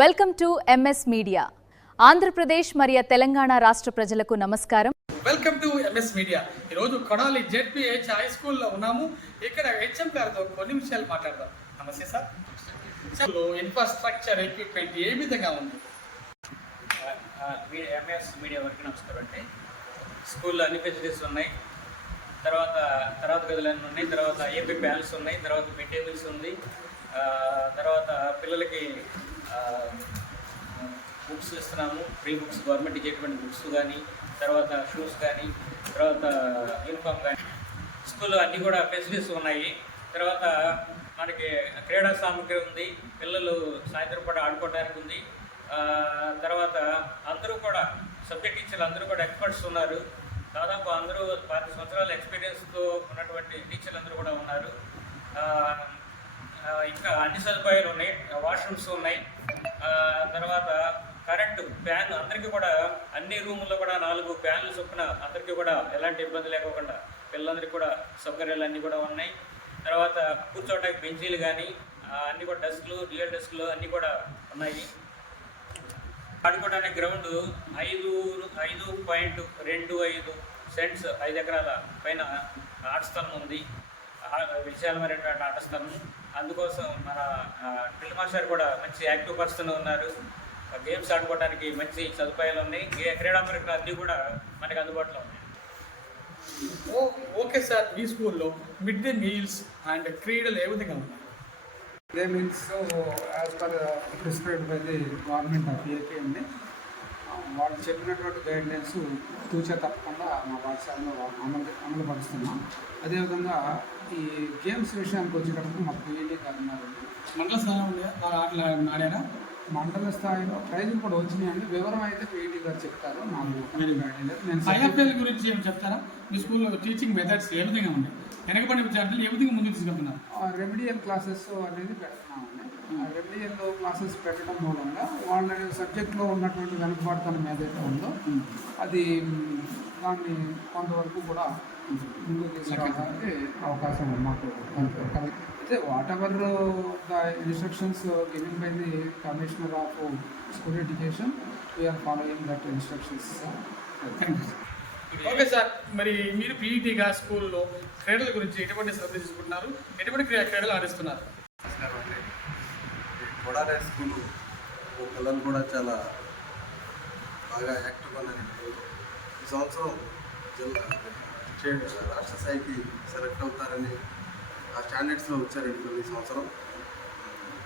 Welcome to MS media. Andhra Pradesh మరియు తెలంగాణ రాష్ట్ర ప్రజలకు నమస్కారం. Welcome to MS media. ఈరోజు కొడాలి జెడ్పీహెచ్ హై స్కూల్లో ఉన్నాము. ఇక్కడ హెచ్ఎం గారితో కొన్ని విషయాలు మాట్లాడదాం. నమస్తే సార్. ఇన్ఫ్రాస్ట్రక్చర్ ఎక్విప్మెంట్ ఏ విధంగా ఉంది? ఎంఎస్ మీడియా వరకు నమస్కారం అండి. స్కూల్లో అన్ని ఫెసిలిటీస్ ఉన్నాయి. తర్వాత గదులన్నీ ఉన్నాయి. తర్వాత ఏపీ ప్యానల్స్ ఉన్నాయి. తర్వాత మిడ్ టేబుల్స్ ఉంది. తర్వాత పిల్లలకి బుక్స్ ఇస్తున్నాము. ఫ్రీ బుక్స్, గవర్నమెంట్ ఇచ్చేటువంటి బుక్స్ కానీ, తర్వాత షూస్ కానీ, తర్వాత యూనిఫామ్ కానీ, స్కూల్లో అన్నీ కూడా ఫెసిలిటీస్ ఉన్నాయి. తర్వాత మనకి క్రీడా సామగ్రి ఉంది. పిల్లలు సాయంత్రం పూట ఆడుకోవడానికి ఉంది. తర్వాత అందరూ కూడా సబ్జెక్ట్ టీచర్లు అందరూ కూడా ఎక్స్పర్ట్స్ ఉన్నారు. దాదాపు అందరూ 10 సంవత్సరాల ఎక్స్పీరియన్స్తో ఉన్నటువంటి టీచర్లు అందరూ కూడా ఉన్నారు. ఇంకా అన్ని సదుపాయాలు ఉన్నాయి. వాష్రూమ్స్ ఉన్నాయి. తర్వాత కరెంటు, ఫ్యాన్ అందరికీ కూడా అన్ని రూముల్లో కూడా 4 ఫ్యాన్లు చొప్పున అందరికీ కూడా ఎలాంటి ఇబ్బంది లేకుండా పిల్లలందరికీ కూడా సౌకర్యాలు అన్నీ కూడా ఉన్నాయి. తర్వాత కూర్చోవడానికి బెంచీలు కానీ అన్నీ కూడా డెస్క్లు, డ్యూయల్ డెస్క్లు అన్నీ కూడా ఉన్నాయి. ఆడుకోవడానికి గ్రౌండ్ 5.25 సెంట్స్ 5 ఎకరాల పైన ఆట స్థలం ఉంది. విశాలమైనటువంటి ఆట స్థలం. అందుకోసం మన డ్రిల్ మాస్టర్ కూడా మంచి యాక్టివ్ పర్సన్ ఉన్నారు. గేమ్స్ ఆడుకోవడానికి మంచి సదుపాయాలు ఉన్నాయి. క్రీడా పరికరాలు అన్నీ కూడా మనకి అందుబాటులో ఉన్నాయి. ఓకే సార్, మీ స్కూల్లో మిడ్ డే మీల్స్ అండ్ క్రీడలు ఏ విధంగా ఉన్నాయి? Mid day meals as per prescribed by the government of AP అండి. వాళ్ళు చెప్పినటువంటి గైడ్లైన్స్ తూచా తప్పకుండా మా పాఠశాలలో అమలు పరుస్తున్నాం. అదేవిధంగా ఈ గేమ్స్ విషయానికి వచ్చేటప్పుడు మా పీఈటీ గారు ఉన్నారండి. మండల స్థాయిలో ఆడారా? మండల స్థాయిలో ప్రైజులు కూడా వచ్చినాయండి. వివరం అయితే పీఈటీ గారు చెప్తారు. ఐఎఫ్ఎల్ గురించి ఏమి చెప్తారా? మీ స్కూల్లో టీచింగ్ మెథడ్స్ ఏ విధంగా ఉన్నాయి? వెనకబడిన విద్యార్థులు ఏ విధంగా ముందుకు తీసుకెళ్తున్నారు? రెమిడియల్ క్లాసెస్ అనేది పెడుతున్నామండి. రెమిడియల్ క్లాసెస్ పెట్టడం మూలంగా వాళ్ళ సబ్జెక్ట్లో ఉన్నటువంటి వెనుకబాటుతనం ఏదైతే ఉందో అది దాన్ని కొంతవరకు కూడా ముందుకు తీసుకురావడానికి అవకాశం మాకు అయితే whatever the instructions given by the commissioner of school education we are following that instructions. Okay sir, మరి మీరు పీఈటీగా స్కూల్లో క్రీడల గురించి ఎటువంటి శ్రద్ధ తీసుకుంటున్నారు? ఎటువంటి క్రీడలు ఆడిస్తున్నారు? కొడాలి స్కూలు పిల్లలు కూడా చాలా బాగా యాక్టివ్గా ఉన్నారు. ఈ సంవత్సరం రాష్ట్ర స్థాయికి సెలెక్ట్ అవుతారని ఆ స్టాండర్డ్స్లో వచ్చారండి. ఈ సంవత్సరం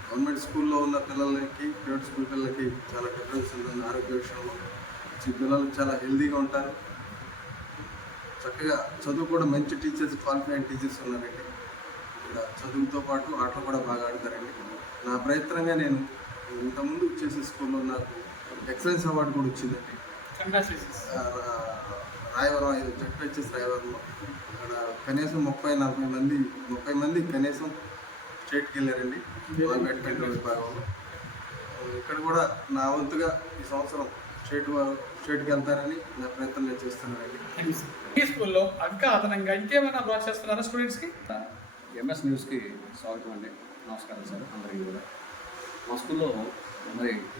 గవర్నమెంట్ స్కూల్లో ఉన్న పిల్లలకి ప్రైవేట్ స్కూల్ పిల్లలకి చాలా డిఫరెన్స్ ఉంటుంది. ఆరోగ్య విషయంలో ఈ పిల్లలు చాలా హెల్తీగా ఉంటారు. చక్కగా చదువు కూడా మంచి టీచర్స్, క్వాలిఫైడ్ టీచర్స్ ఉన్నారండి. ఇక్కడ చదువుతో పాటు ఆటలు కూడా బాగా ఆడతారండి. నా ప్రయత్నంగా నేను ఇంతకుముందు చేసే స్కూల్లో నాకు ఎక్సలెన్స్ అవార్డు కూడా వచ్చిందండి. రాయవరం జెడ్పీహెచ్ఎస్ రాయవరంలో అక్కడ కనీసం 30 మంది కనీసం స్టేట్కి వెళ్ళారండి బ్యాడ్మింటన్ విభాగంలో. ఇక్కడ కూడా నా వంతుగా ఈ సంవత్సరం స్టేట్కి వెళ్తారని నా ప్రయత్నం నేను చేస్తున్నానండి. ఈ స్కూల్లో ఇంకా అదనంగా ఇంకేమైనా ప్రోత్సహిస్తున్నారా స్టూడెంట్స్కి? ఎంఎస్ న్యూస్కి స్వాగతం అండి. నమస్కారం సార్ అందరికీ కూడా.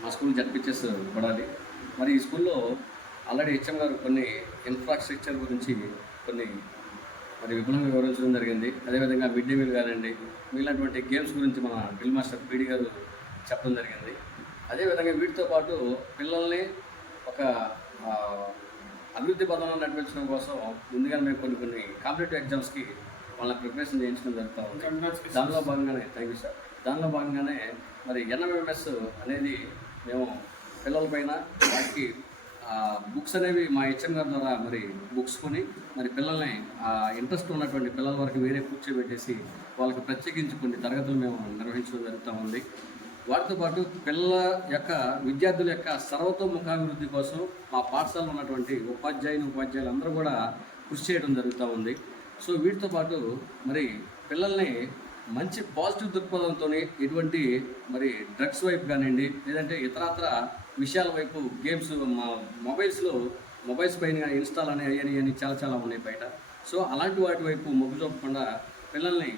మా స్కూల్ జడ్పీహెచ్ఎస్ కొడాలి. మరి ఈ స్కూల్లో ఆల్రెడీ హెచ్ఎం గారు కొన్ని ఇన్ఫ్రాస్ట్రక్చర్ గురించి కొన్ని విపులంగా వివరించడం జరిగింది. అదేవిధంగా మిడ్ డే మీల్ కానివ్వండి, మిగిలినటువంటి గేమ్స్ గురించి మన డ్రిల్ మాస్టర్ పీడి గారు చెప్పడం జరిగింది. అదేవిధంగా వీటితో పాటు పిల్లల్ని ఒక అభివృద్ధి పదంలో నడిపించడం కోసం ముందుగా మేము కొన్ని కాంపిటేటివ్ ఎగ్జామ్స్కి వాళ్ళని ప్రిపరేషన్ చేయించడం జరుగుతూ ఉంది. దానిలో భాగంగానే థ్యాంక్ యూ సార్. దానిలో భాగంగానే మరి ఎన్ఎంఎంఎస్ అనేది మేము పిల్లలపైన వాటికి బుక్స్ అనేవి మా హెచ్ఎం గారి ద్వారా బుక్స్ కొని పిల్లల్ని ఇంట్రెస్ట్ ఉన్నటువంటి పిల్లల వరకు వేరే కూర్చోబెట్టేసి వాళ్ళకి ప్రత్యేకించి కొన్ని తరగతులు మేము నిర్వహించడం జరుగుతూ ఉంది. వాటితో పాటు పిల్లల యొక్క విద్యార్థుల యొక్క సర్వతోముఖాభివృద్ధి కోసం మా పాఠశాలలో ఉన్నటువంటి ఉపాధ్యాయులు అందరూ కూడా కృషి చేయడం జరుగుతూ ఉంది. సో వీటితో పాటు పిల్లల్ని మంచి పాజిటివ్ దృక్పథంతో ఎటువంటి డ్రగ్స్ వైపు కానివ్వండి, లేదంటే ఇతరత్ర విషయాల వైపు గేమ్స్, మొబైల్స్ పైన ఇన్స్టాల్ అని చాలా ఉన్నాయి బయట. సో అలాంటి వాటి వైపు మొగ్గు చూపకుండా పిల్లల్ని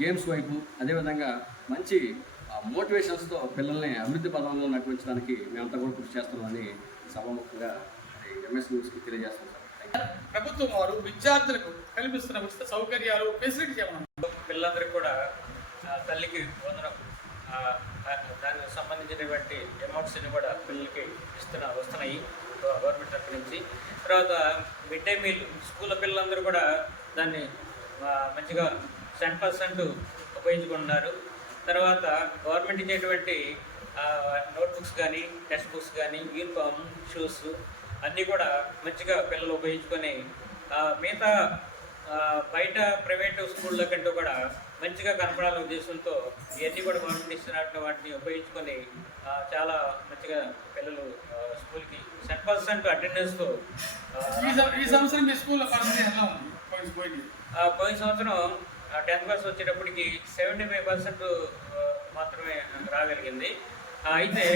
గేమ్స్ వైపు, అదేవిధంగా మంచి మోటివేషన్స్తో పిల్లల్ని అభివృద్ధి పదంలో నడిపించడానికి మేమంతా కూడా కృషి చేస్తున్నామని సభాముఖంగా ఎంఎస్ న్యూస్కి తెలియజేస్తాం సార్. ప్రభుత్వం వారు విద్యార్థులకు కల్పిస్తున్న ఉచిత సౌకర్యాలు ఫెసిలిటీస్ ఏమన్నా? పిల్లలందరికీ కూడా తల్లికి వందనం దానికి సంబంధించినటువంటి అమౌంట్స్ని కూడా పిల్లలకి వస్తున్నాయి గవర్నమెంట్ తరఫు నుంచి. తర్వాత మిడ్ డే మీల్ స్కూల్ పిల్లలందరూ కూడా దాన్ని మంచిగా 100% ఉపయోగించుకుంటున్నారు. తర్వాత గవర్నమెంట్ ఇచ్చేటువంటి నోట్బుక్స్ కానీ టెక్స్ట్ బుక్స్ కానీ యూనిఫామ్ షూస్ అన్నీ కూడా మంచిగా పిల్లలు ఉపయోగించుకొని మిగతా బయట ప్రైవేటు స్కూళ్ళ కంటే కూడా మంచిగా కనపడాలనే ఉద్దేశంతో ఇవన్నీ కూడా గవర్నమెంట్ ఇస్తున్నట్టు వాటిని ఉపయోగించుకొని చాలా మంచిగా పిల్లలు స్కూల్కి 100% అటెండెన్స్తో. ఈ సంవత్సరం మీ స్కూల్లో పరిస్థితి ఎలా ఉంది? పోయిన సంవత్సరం 10th క్లాస్ వచ్చేటప్పటికి 75% మాత్రమే రాగలిగింది. అయితే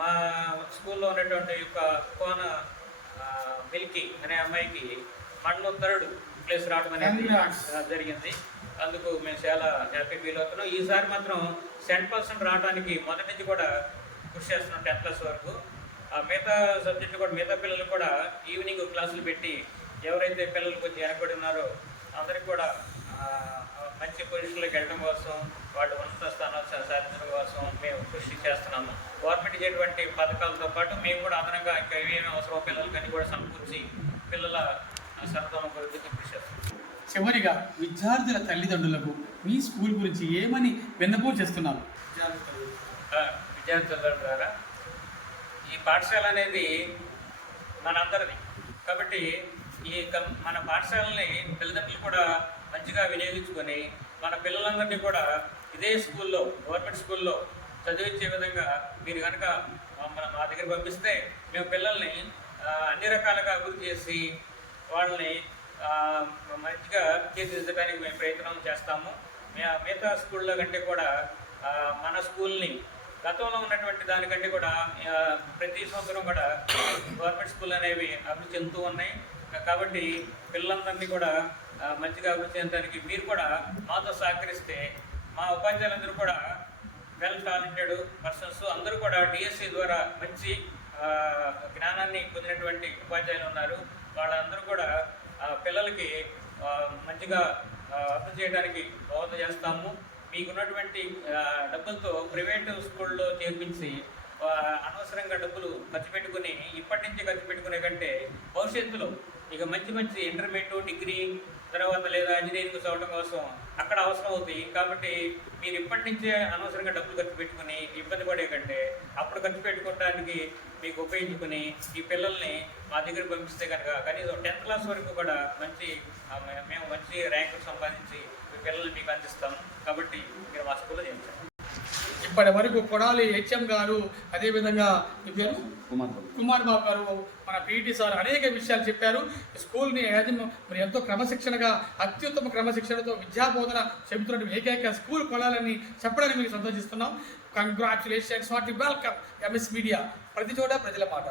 మా స్కూల్లో ఉన్నటువంటి యొక్క కోన మిల్కీ అనే అమ్మాయికి మండలం 3rd ప్లేస్ రావడం అనేది జరిగింది. అందుకు మేము చాలా హ్యాపీ ఫీల్ అవుతున్నాం. ఈసారి మాత్రం 100% రావడానికి మొదటి నుంచి కూడా కృషి చేస్తున్నాం 10th క్లాస్ వరకు. మిగతా సబ్జెక్టులు కూడా మిగతా పిల్లలు కూడా ఈవినింగ్ క్లాసులు పెట్టి ఎవరైతే పిల్లలు కొంచెం వెనకబడి ఉన్నారో అందరికి కూడా మంచి పొజిషన్లోకి వెళ్ళడం కోసం, వాళ్ళు ఉన్నత స్థానాలు సాధించడం కోసం మేము కృషి చేస్తున్నాము. గవర్నమెంట్ ఇచ్చేటువంటి పథకాలతో పాటు మేము కూడా అదనంగా ఇంకా ఏమేమి అవసరం పిల్లలకని కూడా సమకూర్చి పిల్లల సర్వతోముఖాభివృద్ధికి కృషి చేస్తున్నాం. చివరిగా విద్యార్థుల తల్లిదండ్రులకు మీ స్కూల్ గురించి ఏమని వెన్నపూజ చేస్తున్నారు? విద్యార్థుల ద్వారా ఈ పాఠశాల అనేది మనందరిది కాబట్టి మన పాఠశాలని తల్లిదండ్రులు కూడా మంచిగా వినియోగించుకొని మన పిల్లలందరినీ కూడా ఇదే స్కూల్లో గవర్నమెంట్ స్కూల్లో చదివించే విధంగా మీరు కనుక మా దగ్గర పంపిస్తే మేము పిల్లల్ని అన్ని రకాలుగా అభివృద్ధి చేసి వాళ్ళని మంచిగా తీర్చిదిద్దడానికి మేము ప్రయత్నం చేస్తాము. మిగతా స్కూళ్ళ కంటే కూడా మన స్కూల్ని గతంలో ఉన్నటువంటి దానికంటే కూడా ప్రతి సంవత్సరం కూడా గవర్నమెంట్ స్కూల్ అనేవి అభివృద్ధి చెందుతూ ఉన్నాయి. కాబట్టి పిల్లలందరినీ కూడా మంచిగా అభివృద్ధి చెందడానికి మీరు కూడా మాతో సహకరిస్తే మా ఉపాధ్యాయులందరూ కూడా వెల్ టాలెంటెడ్ పర్సన్స్ అందరూ కూడా డిఎస్సి ద్వారా మంచి జ్ఞానాన్ని పొందినటువంటి ఉపాధ్యాయులు ఉన్నారు. వాళ్ళందరూ కూడా పిల్లలకి మంచిగా అభివృద్ధి చేయడానికి దోహదం చేస్తాము. మీకున్నటువంటి డబ్బులతో ప్రైవేటు స్కూల్లో చేర్పించి అనవసరంగా డబ్బులు ఖర్చు పెట్టుకుని ఇప్పటి నుంచి ఖర్చు పెట్టుకునే కంటే భవిష్యత్తులో ఇక మంచి మంచి ఇంటర్మీడియట్, డిగ్రీ తర్వాత లేదా ఇంజనీరింగ్ చదవడం కోసం అక్కడ అవసరం అవుతాయి. కాబట్టి మీరు ఇప్పటి నుంచే అనవసరంగా డబ్బులు ఖర్చు పెట్టుకుని ఇబ్బంది పడే కంటే అప్పుడు ఖర్చు పెట్టుకోవడానికి మీకు ఉపయోగించుకుని ఈ పిల్లల్ని మా దగ్గర పంపిస్తే కనుక కనీసం 10th క్లాస్ వరకు కూడా మేము మంచి ర్యాంకులు సంపాదించి మీ పిల్లల్ని మీకు అందిస్తాం. కాబట్టి మీరు మా స్కూల్లో చేయించాం. ఇప్పటి వరకు కొడాలి హెచ్ఎం గారు, అదేవిధంగా మీ పేరు కుమార్ బాబు గారు, మన పీటీ సార్ అనేక విషయాలు చెప్పారు. స్కూల్ని మరి ఎంతో క్రమశిక్షణగా అత్యుత్తమ క్రమశిక్షణతో విద్యాబోధన చెబుతున్నటువంటి ఏకైక స్కూల్ కొడాలని చెప్పడానికి మీకు సంతోషిస్తున్నాం. Congratulations, what welcome MS media, ప్రతి చోట ప్రజల మాట.